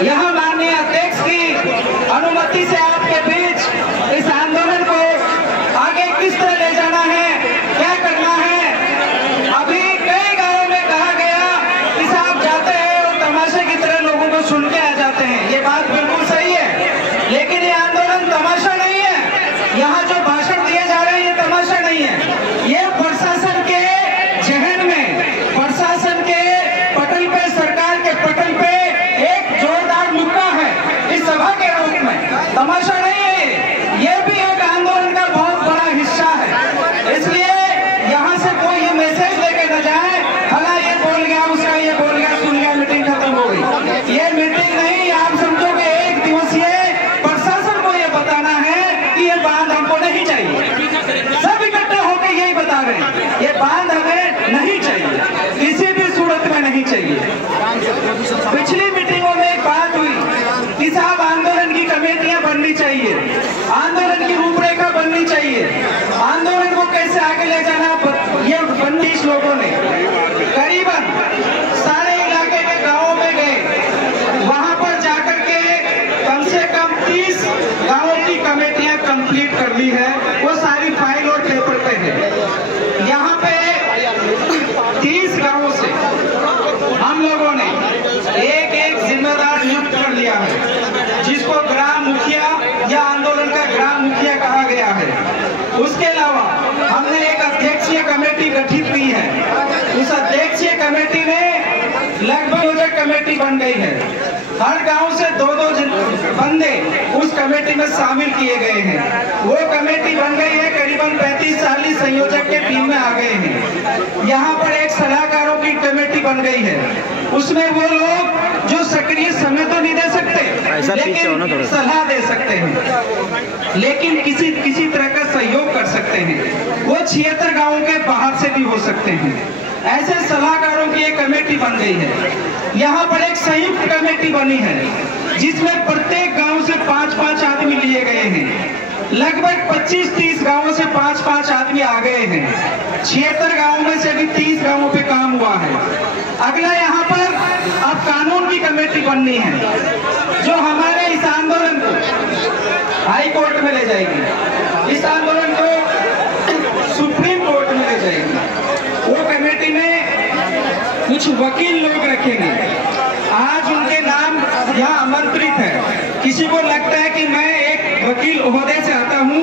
यहाँ माननीय अध्यक्ष की अनुमति से आपके बीच इस आंदोलन को आगे किस तरह ले जाना है, क्या करना है। अभी कई गांवों में कहा गया कि साहब जाते हैं और तमाशे की तरह लोगों को सुन के आ जाते हैं। ये बात बिल्कुल सही है, लेकिन ये आंदोलन तमाशा नहीं है। यहाँ जो भाषण दिए जा रहे हैं ये तमाशा नहीं है। ये प्रशासन के जहन में, प्रशासन के पटल पे, सरकार के पटल पे एक जोरदार मुक्का है इस सभा के रूप में। तमाशा नहीं है, ये भी एक आंदोलन का बहुत बड़ा हिस्सा है। इसलिए यहाँ से कोई ये मैसेज लेके न जाए, भला ये बोल गया, उसका ये बोल गया, सुन गया, मीटिंग खत्म हो गई। ये मीटिंग नहीं, आप समझोगे एक दिवसीय। प्रशासन को ये बताना है कि ये बांध हमको नहीं चाहिए। सब इकट्ठे होकर यही बता रहे हैं, ये बांध हमें नहीं चाहिए, किसी भी सूरत में नहीं चाहिए। पिछली मीटिंगों में एक बात हुई कि साहब आंदोलन की कमेटियां बननी चाहिए, आंदोलन की रूपरेखा बननी चाहिए, आंदोलन को कैसे आगे ले जाना। ये 20 लोगों ने करीबन सारे इलाके के गांवों में गए, वहां पर जाकर के कम से कम 30 गांवों की कमेटियां कंप्लीट कर ली है। वो सारी फाइल और पेपर पे है। यहाँ पे 30 गांवों से हम लोगों ने एक एक जिम्मेदार नियुक्त कर लिया है, जिसको ग्राम मुखिया या आंदोलन का ग्राम मुखिया कहा गया है। उसके अलावा हमने एक अध्यक्षीय कमेटी गठित की है। उस अध्यक्षीय कमेटी में लगभग कमेटी बन गई है। हर गांव से 2-2 बंदे उस कमेटी में शामिल किए गए हैं। वो कमेटी बन गई है, करीबन 35-40 संयोजक के टीम में आ गए हैं। यहाँ पर एक सलाहकारों की कमेटी बन गई है। उसमें वो लोग जो सक्रिय समय तो नहीं दे सकते, लेकिन सलाह दे सकते हैं, लेकिन किसी तरह का सहयोग कर सकते हैं। वो 76 गांवों के बाहर से भी हो सकते हैं। ऐसे सलाहकारों की एक कमेटी बन गई है। यहाँ पर एक संयुक्त कमेटी बनी है, जिसमें प्रत्येक गांव से 5-5 आदमी लिए गए हैं। लगभग 25-30 गांवों से 5-5 आदमी आ गए हैं। 76 गांवों में से भी 30 गांवों पे काम हुआ है। अगला यहाँ पर अब कानून की कमेटी बननी है, जो हमारे इस आंदोलन को हाई कोर्ट में ले जाएगी, इस आंदोलन को सुप्रीम कोर्ट में ले जाएगी। वो कमेटी में कुछ वकील लोग रखेंगे। आज उनके नाम यहाँ आमंत्रित है। किसी को लगता है कि मैं एक वकील ओहदे से आता हूँ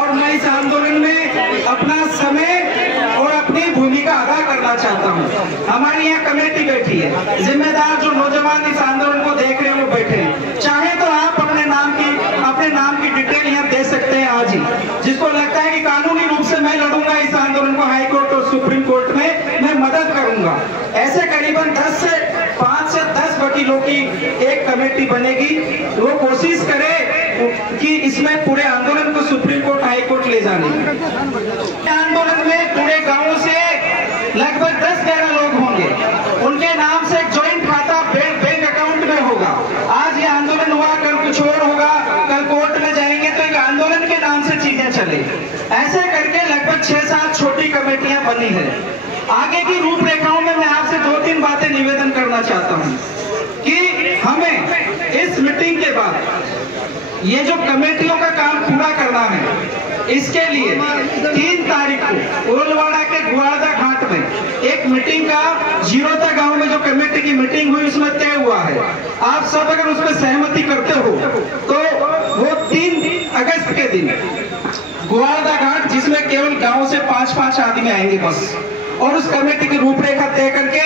और मैं इस आंदोलन में अपना समय और अपनी भूमिका अदा करना चाहता हूँ। हमारी यहाँ कमेटी बैठी है, जिम्मेदार जो नौजवान इस आंदोलन को देख रहे हैं वो बैठे हैं। चाहे तो आप अपने नाम की डिटेल यहाँ दे सकते हैं आज ही। जिसको लगता है कि कानूनी रूप से मैं लड़ूंगा इस आंदोलन को हाई कोर्ट और सुप्रीम कोर्ट में, मैं मदद करूंगा। ऐसे करीबन 5 से 10 वकीलों की एक कमेटी बनेगी। वो कोशिश करे कि इसमें पूरे आंदोलन को सुप्रीम कोर्ट, हाई कोर्ट ले जाने। आंदोलन में पूरे गांवों से लगभग 10-11 लोग होंगे। उनके नाम से एक ज्वाइंट खाता बैंक अकाउंट में होगा। आज ये आंदोलन हुआ, कल कुछ और होगा, कल कोर्ट में जाएंगे तो एक आंदोलन के नाम से चीजें चले। ऐसे करके लगभग 6-7 छोटी कमेटियां बनी है। आगे की रूपरेखाओं में मैं आपसे 2-3 बातें निवेदन करना चाहता हूं कि हमें इस मीटिंग के बाद ये जो कमेटियों का काम पूरा करना है, इसके लिए 3 तारीख को ओलवाड़ा के गुआरदा घाट में एक मीटिंग का, जीरोता गांव में जो कमेटी की मीटिंग हुई उसमें तय हुआ है। आप सब अगर उसमें सहमति करते हो तो वो 3 अगस्त के दिन गुआरदा घाट, जिसमें केवल गांव से 5-5 आदमी आएंगे बस, और उस कमेटी की रूपरेखा तय करके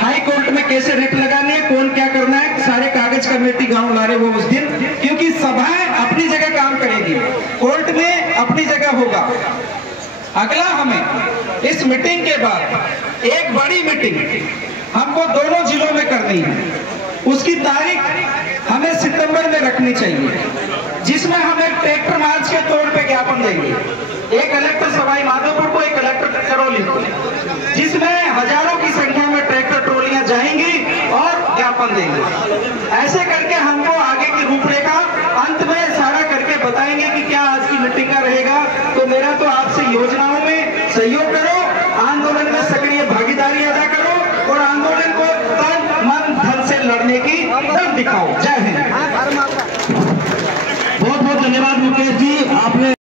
हाई कोर्ट में कैसे रेट लगानी है, कौन क्या करना है, सारे कागज कमेटी गांव ला रहे वो उस दिन। क्योंकि सभाएं अपनी जगह काम करेगी, कोर्ट में अपनी जगह होगा। अगला हमें इस मीटिंग के बाद एक बड़ी मीटिंग हमको दोनों जिलों में करनी है। उसकी तारीख हमें सितंबर में रखनी चाहिए, जिसमें हम एक ट्रैक्टर मार्च के तौर पे ज्ञापन देंगे। एक कलेक्टर सवाई माधोपुर को, एक कलेक्टर करौली को, जिसमें हजारों की संख्या में ट्रैक्टर ट्रॉलियां जाएंगी और ज्ञापन देंगे। ऐसे करके हमको आगे की रूपरेखा अंत में सारा करके बताएंगे कि क्या आज की मीटिंग का रहेगा। तो मेरा तो आपसे योजनाओं में सहयोग करो, आंदोलन में सक्रिय भागीदारी अदा करो और आंदोलन को तन मन धन से लड़ने की दिखाओ। जय हिंद। बहुत बहुत धन्यवाद मुकेश जी, आपने